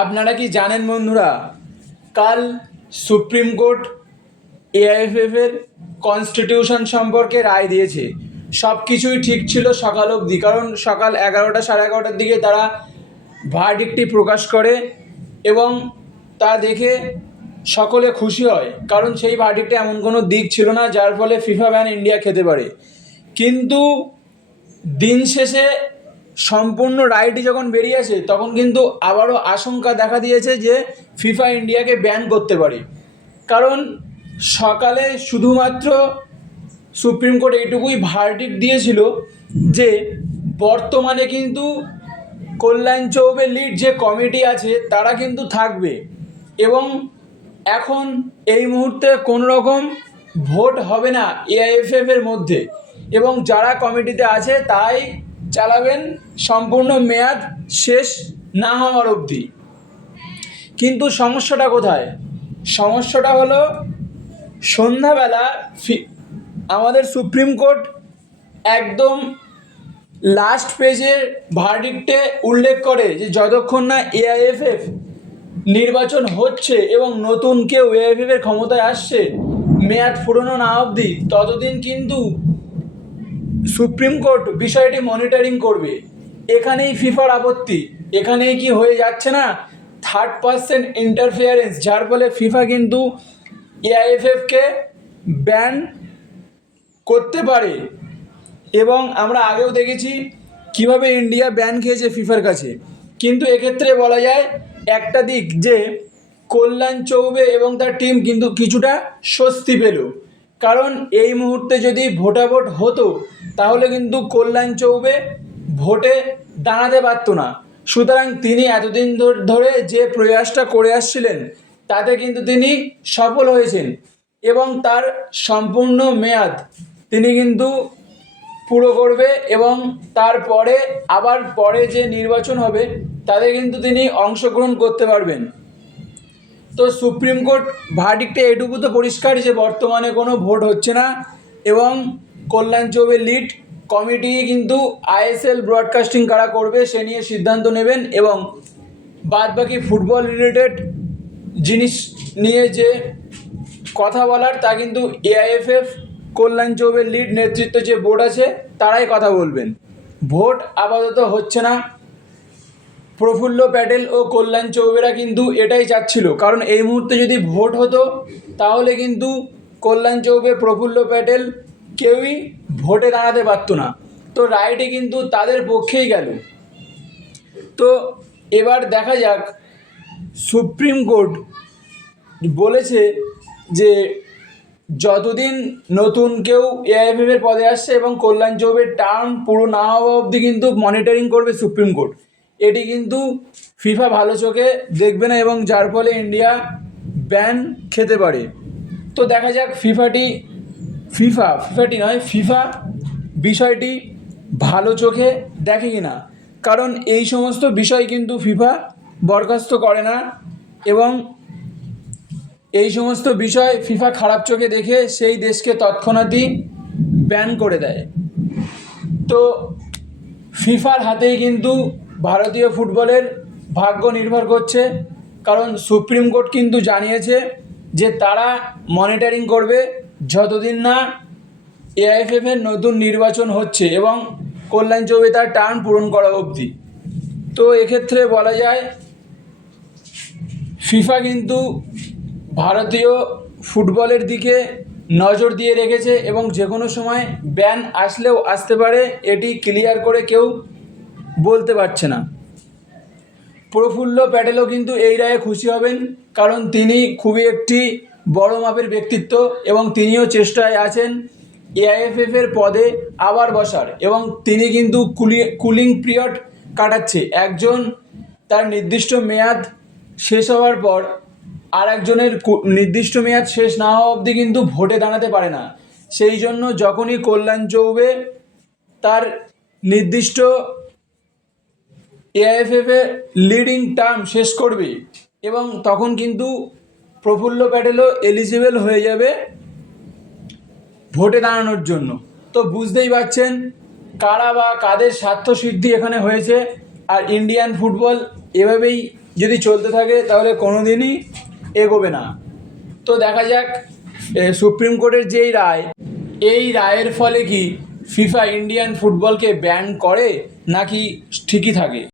আপনারা কি জানেন বন্ধুরা, কাল সুপ্রিম কোর্ট এআইএফএফ এর কনস্টিটিউশন সম্পর্কে রায় দিয়েছে। সব কিছুই ঠিক ছিল সকাল অবধি, কারণ সকাল 11টা সাড়ে 11টার দিকে তারা ভার্ডিক্টটি প্রকাশ করে এবং তা দেখে সকলে খুশি হয়, কারণ সেই ভার্ডিক্টে এমন কোনো দিক ছিল না যার ফলে ফিফা ব্যান ইন্ডিয়া খেতে পারে। কিন্তু দিন শেষে সম্পূর্ণ রায়টি যখন বেরিয়ে আসে তখন কিন্তু আবারও আশঙ্কা দেখা দিয়েছে যে ফিফা ইন্ডিয়াকে ব্যান করতে পারে। কারণ সকালে শুধুমাত্র সুপ্রিম কোর্ট এইটুকুই ভার্ডিক্ট দিয়েছিল যে বর্তমানে কিন্তু কল্যাণ চৌবে লিড যে কমিটি আছে তারা কিন্তু থাকবে এবং এখন এই মুহূর্তে কোনো রকম ভোট হবে না এআইএফএফ এর মধ্যে, এবং যারা কমিটিতে আছে তাই চালাবেন সম্পূর্ণ মেয়াদ শেষ না হওয়ার অবধি। কিন্তু সমস্যাটা কোথায়? সমস্যাটা হলো সন্ধ্যাবেলা আমাদের সুপ্রিম কোর্ট একদম লাস্ট পেজের ভার্ডিক্টে উল্লেখ করে যে যতক্ষণ না এআইএফএফ নির্বাচন হচ্ছে এবং নতুন কেউ এআইএফএফ এর ক্ষমতায় আসছে মেয়াদ ফুরোনো না অবধি, ততদিন কিন্তু সুপ্রিম কোর্ট বিষয়টি মনিটরিং করবে। এখানেই ফিফার আপত্তি, এখানেই কি হয়ে যাচ্ছে না থার্ড পার্সন ইন্টারফিয়ারেন্স, যার ফলে ফিফা কিন্তু এআইএফএফকে ব্যান করতে পারে। এবং আমরা আগেও দেখেছি কিভাবে ইন্ডিয়া ব্যান খেয়েছে ফিফার কাছে। কিন্তু এক্ষেত্রে বলা যায় একটা দিক যে কল্যাণ চৌবে এবং তার টিম কিন্তু কিছুটা স্বস্তি পেল, কারণ এই মুহূর্তে যদি ভোটাভোট হতো তাহলে কিন্তু কল্যাণ চৌবে ভোটে দাঁড়াতে পারত না। সুতরাং তিনি এতদিন ধরে যে প্রয়াসটা করে আসছিলেন তাতে কিন্তু তিনি সফল হয়েছেন এবং তার সম্পূর্ণ মেয়াদ তিনি কিন্তু পুরো করবে এবং তারপরে আবার পরে যে নির্বাচন হবে তাতে কিন্তু তিনি অংশগ্রহণ করতে পারবেন। তো সুপ্রিম কোর্ট ভার্ডিক্টে এটুকু তো পরিষ্কার যে বর্তমানে কোনো ভোট হচ্ছে না এবং কল্যাণ চৌবের লিড কমিটি কিন্তু আইএসএল ব্রডকাস্টিং কারা করবে সে নিয়ে সিদ্ধান্ত নেবেন এবং বাদবাকি ফুটবল রিলেটেড জিনিস নিয়ে যে কথা বলার তা কিন্তু এআইএফএফ কল্যাণ চৌবের লিড নেতৃত্বে যে বোর্ড আছে তারাই কথা বলবেন। ভোট আপাতত হচ্ছে না। প্রফুল্ল প্যাটেল ও কল্যাণ চৌবেরা কিন্তু এটাই চাচ্ছিল, কারণ এই মুহূর্তে যদি ভোট হতো তাহলে কিন্তু কল্যাণ চৌবে প্রফুল্ল প্যাটেল কেউই ভোটে দাঁড়াতে পারত না। তো রায়টি কিন্তু তাদের পক্ষেই গেল। তো এবার দেখা যাক, সুপ্রিম কোর্ট বলেছে যে যতদিন নতুন কেউ এআইএফএফ এর পদে আসছে এবং কল্যাণ চৌবের টার্ম পুরো না হওয়া অবধি কিন্তু মনিটরিং করবে সুপ্রিম কোর্ট। এটি কিন্তু ফিফা ভালো চোখে দেখবে না এবং যার ফলে ইন্ডিয়া ব্যান খেতে পারে। তো দেখা যাক ফিফা বিষয়টি ভালো চোখে দেখে কিনা, কারণ এই সমস্ত বিষয় কিন্তু ফিফা বরখাস্ত করে না এবং এই সমস্ত বিষয় ফিফা খারাপ চোখে দেখে সেই দেশকে তৎক্ষণাৎই ব্যান করে দেয়। তো ফিফার হাতেই কিন্তু ভারতীয় ফুটবলের ভাগ্য নির্ভর করছে, কারণ সুপ্রিম কোর্ট কিন্তু জানিয়েছে যে তারা মনিটরিং করবে যতদিন না এআইএফএফ এর নতুন নির্বাচন হচ্ছে এবং কল্যাণ চৌবে তার টার্ম পূরণ করা অবধি। তো এক্ষেত্রে বলা যায় ফিফা কিন্তু ভারতীয় ফুটবলের দিকে নজর দিয়ে রেখেছে এবং যে কোনো সময় ব্যান আসলেও আসতে পারে, এটি ক্লিয়ার করে কেউ বলতে পারছে না। প্রফুল্ল প্যাটেলও কিন্তু এই রায়ে খুশি হবেন, কারণ তিনি খুবই একটি বড় মাপের ব্যক্তিত্ব এবং তিনিও চেষ্টায় আছেন এআইএফএফ এর পদে আবার বসার, এবং তিনি কিন্তু কুলিং পিরিয়ড কাটাচ্ছে। একজন তার নির্দিষ্ট মেয়াদ শেষ হওয়ার পর আর একজনের নির্দিষ্ট মেয়াদ শেষ না হওয়া অবধি কিন্তু ভোটে দাঁড়াতে পারে না। সেই জন্য যখনই কল্যাণ চৌবে তার নির্দিষ্ট এআইএফএফ এ লিডিং টার্ম শেষ করবে এবং তখন কিন্তু প্রফুল্ল প্যাটেলও এলিজিবল হয়ে যাবে ভোটে দাঁড়ানোর জন্য। তো বুঝতেই পারছেন কারা বা কাদের স্বার্থসিদ্ধি এখানে হয়েছে, আর ইন্ডিয়ান ফুটবল এভাবেই যদি চলতে থাকে তাহলে কোনো দিনই এগোবে না। তো দেখা যাক সুপ্রিম কোর্টের যেই রায়, এই রায়ের ফলে কি ফিফা ইন্ডিয়ান ফুটবলকে ব্যান করে নাকি ঠিকই থাকে।